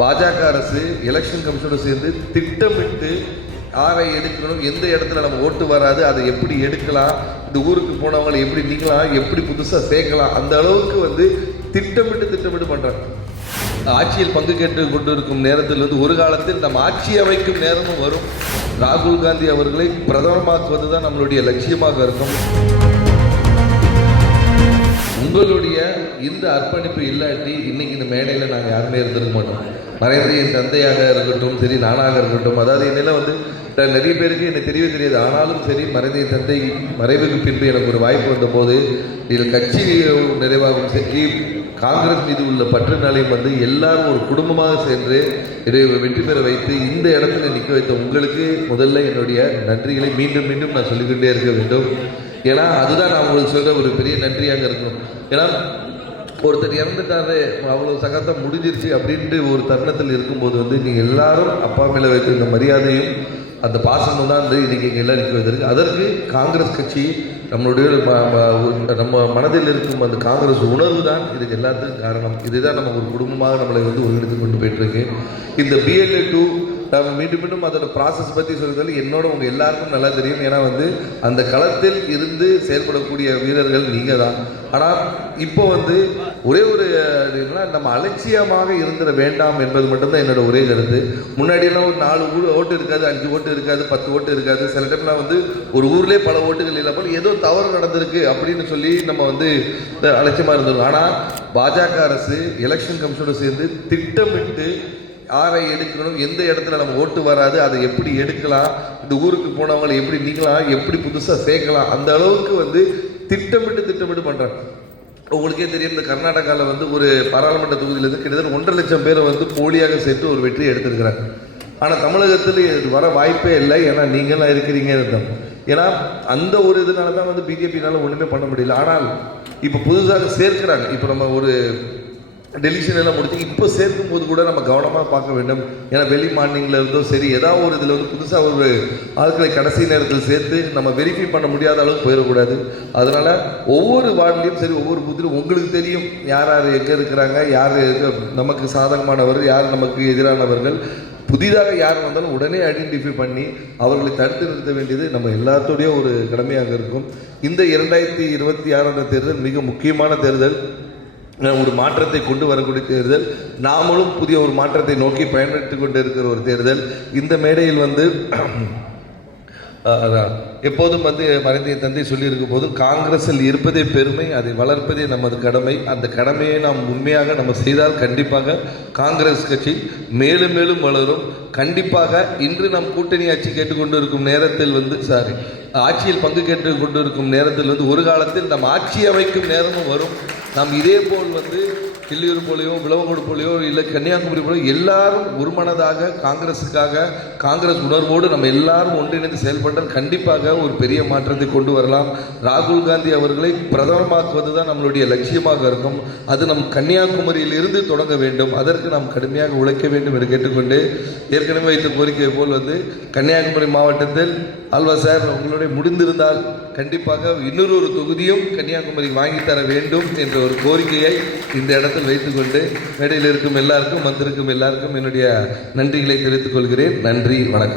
பாஜக அரசு எலெக்ஷன் கமிஷனோட சேர்ந்து திட்டமிட்டு யாரை எடுக்கணும், எந்த இடத்துல நம்ம ஓட்டு வராது, அதை எப்படி எடுக்கலாம், இந்த ஊருக்கு போனவங்களை எப்படி நீக்கலாம், எப்படி புதுசாக சேர்க்கலாம், அந்த அளவுக்கு திட்டமிட்டு பண்றாங்க. ஆட்சியில் பங்கு கேட்டு கொண்டு இருக்கும் நேரத்தில் ஒரு காலத்தில் நம்ம ஆட்சி அமைக்கும் நேரமும் வரும். ராகுல் காந்தி அவர்களை பிரதமராக்குவது தான் நம்மளுடைய லட்சியமாக இருக்கும். உங்களுடைய இந்த அர்ப்பணிப்பு இல்லாட்டி இன்னைக்கு இந்த மேடையில் நாங்கள் யாருமே இருந்திருக்க மாட்டோம். மறைந்த என் தந்தையாக இருக்கட்டும் சரி, நானாக இருக்கட்டும், அதாவது என்னெல்லாம் நிறைய பேருக்கு எனக்கு தெரியவே தெரியாது. ஆனாலும் சரி, மறைந்த என் தந்தை மறைவுக்கு பின்பு எனக்கு ஒரு வாய்ப்பு வந்த போது இதில் கட்சி நிறைவாகும் சரி, காங்கிரஸ் மீது உள்ள பற்றுனாலையும் எல்லாரும் ஒரு குடும்பமாக சென்று இதை வெற்றி பெற வைத்து இந்த இடத்துல நிற்க வைத்த உங்களுக்கு முதல்ல என்னுடைய நன்றிகளை மீண்டும் மீண்டும் நான் சொல்லிக்கொண்டே இருக்க வேண்டும். ஏன்னா அதுதான் நான் உங்களுக்கு சொல்கிற ஒரு பெரிய நன்றியாக இருக்கணும். ஏன்னா ஒருத்தர் இறந்துட்டாரு, அவ்வளோ சகத்தம் முடிஞ்சிருச்சு அப்படின்ட்டு ஒரு தருணத்தில் இருக்கும்போது நீங்கள் எல்லாரும் அப்பா மேலே வைத்த இந்த மரியாதையும் அந்த பாசமும் தான் இன்னைக்கு எல்லாம் நிற்க வைத்திருக்கு. அதற்கு காங்கிரஸ் கட்சி நம்மளுடைய நம்ம மனதில் இருக்கும் அந்த காங்கிரஸ் உணர்வு தான் இதுக்கு எல்லாத்துக்கும் காரணம். இதுதான் நம்ம ஒரு குடும்பமாக நம்மளை ஒருங்கிணைத்து கொண்டு போயிட்டுருக்கு. இந்த BLA 2 நம்ம மீண்டும் அதோட ப்ராசஸ் பற்றி சொல்கிறதால என்னோட உங்கள் எல்லாருக்கும் நல்லா தெரியும். ஏன்னா அந்த களத்தில் இருந்து செயல்படக்கூடிய வீரர்கள் நீங்கள் தான். ஆனால் இப்போ ஒரே ஒரு நம்ம அலட்சியமாக இருந்துட வேண்டாம் என்பது மட்டும்தான் என்னோட ஒரே கருத்து. முன்னாடியெல்லாம் ஒரு 4 ஓட்டு இருக்காது, 5 ஓட்டு இருக்காது, 10 ஓட்டு இருக்காது. சில டைம்லாம் ஒரு ஊர்லேயே பல ஓட்டுகள் இல்லை போல் ஏதோ தவறு நடந்திருக்கு அப்படின்னு சொல்லி நம்ம அலட்சியமாக இருந்திருக்கோம். ஆனால் பாஜக அரசு எலெக்ஷன் கமிஷனோட சேர்ந்து திட்டமிட்டு யாரை எடுக்கணும், எந்த இடத்துல நம்ம ஓட்டு வராது, அதை எப்படி எடுக்கலாம், இந்த ஊருக்கு போனவங்களை எப்படி நீக்கலாம், எப்படி புதுசாக சேர்க்கலாம், அந்த அளவுக்கு திட்டமிட்டு பண்றாங்க. உங்களுக்கே தெரியும், இந்த கர்நாடகாவில் ஒரு பாராளுமன்ற தொகுதியிலிருந்து கிட்டத்தட்ட 1.5 லட்சம் பேரை போலியாக சேர்த்து ஒரு வெற்றியை எடுத்திருக்கிறாங்க. ஆனால் தமிழகத்தில் இது வர வாய்ப்பே இல்லை. ஏன்னா நீங்களாம் இருக்கிறீங்க. ஏன்னா அந்த ஒரு இதனால தான் பிஜேபினால ஒன்றுமே பண்ண முடியல. ஆனால் இப்போ புதுசாக சேர்க்கிறாங்க. இப்போ நம்ம ஒரு டெலிஷன் எல்லாம் முடிச்சு இப்போ சேர்க்கும் போது கூட நம்ம கவனமாக பார்க்க வேண்டும். ஏன்னா வெளி மாநிலங்களில் இருந்தோ சரி, ஏதாவது ஒரு இதில் புதுசாக ஒரு ஆட்களை கடைசி நேரத்தில் சேர்த்து நம்ம வெரிஃபை பண்ண முடியாத அளவுக்கு போயிடக்கூடாது. அதனால் ஒவ்வொரு வார்டிலையும் சரி, ஒவ்வொரு பூத்திலும் உங்களுக்கு தெரியும் யார் யார் எங்கே இருக்கிறாங்க, யார் நமக்கு சாதகமானவர், யார் நமக்கு எதிரானவர்கள். புதிதாக யார் வந்தாலும் உடனே ஐடென்டிஃபை பண்ணி அவர்களை தடுத்து நிறுத்த வேண்டியது நம்ம எல்லாத்தோடைய ஒரு கடமையாக இருக்கும். இந்த 2026 தேர்தல் மிக முக்கியமான தேர்தல், ஒரு மாற்றத்தை கொண்டு வரக்கூடிய தேர்தல். நாமளும் புதிய ஒரு மாற்றத்தை நோக்கி பயன்படுத்தி கொண்டு இருக்கிற ஒரு தேர்தல். இந்த மேடையில் எப்போதும் மறைந்த தந்தை சொல்லியிருக்கும் போதும் காங்கிரஸில் இருப்பதே பெருமை, அதை வளர்ப்பதே நமது கடமை. அந்த கடமையை நாம் உண்மையாக நம்ம செய்தால் கண்டிப்பாக காங்கிரஸ் கட்சி மேலும் மேலும் வளரும். கண்டிப்பாக இன்று நாம் கூட்டணி ஆட்சி கேட்டுக்கொண்டு இருக்கும் நேரத்தில் ஆட்சியில் பங்கு கேட்டு கொண்டு இருக்கும் நேரத்தில் ஒரு காலத்தில் நம்ம ஆட்சி அமைக்கும் நேரமும் வரும். நாம் இதே போல் கிள்ளியூர் போலையோ விளவங்கோடு போலையோ இல்லை கன்னியாகுமரி போலையோ எல்லாரும் ஒருமனதாக காங்கிரஸுக்காக, காங்கிரஸ் உணர்வோடு நம்ம எல்லாரும் ஒன்றிணைந்து செயல்பட்டால் கண்டிப்பாக ஒரு பெரிய மாற்றத்தை கொண்டு வரலாம். ராகுல் காந்தி அவர்களை பிரதமராக்குவது தான் நம்மளுடைய லட்சியமாக இருக்கும். அது நம் கன்னியாகுமரியில் இருந்து தொடங்க வேண்டும். அதற்கு நாம் கடுமையாக உழைக்க வேண்டும் என்று கேட்டுக்கொண்டு, ஏற்கனவே வைத்த கோரிக்கை போல் கன்னியாகுமரி மாவட்டத்தில் ஆல்வா சார் உங்களுடைய முடிந்திருந்தால் கண்டிப்பாக இன்னொரு தொகுதியும் கன்னியாகுமரி வாங்கித்தர வேண்டும் என்ற ஒரு கோரிக்கையை இந்த இடத்தில் வைத்துக்கொண்டு மேடையில் இருக்கும் எல்லாருக்கும் வந்திருக்கும் எல்லாருக்கும் என்னுடைய நன்றிகளை தெரிவித்துக் கொள்கிறேன். நன்றி, வணக்கம்.